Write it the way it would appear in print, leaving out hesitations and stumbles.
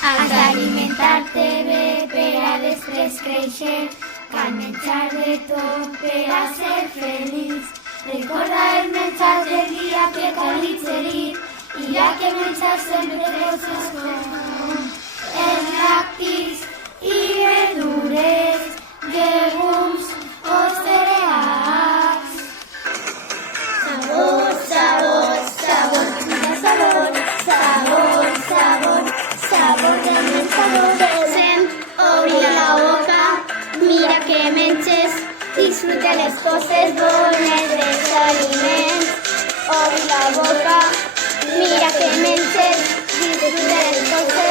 Has d'alimentar-te bé per a després créixer, cal menjar de tot per a ser feliç. Recorda el menjar del dia que cal ingerir, i ja que menjar sempre coses com els lactis i verdures, llegums o cereals. Sabor, sabor, sabor, quina sabor, sabor, sabor, sabor del menjador. Sent, obri la boca, mira que menges, disfruta les coses bones dels aliments. Obri la boca, mira que menges, disfruta les coses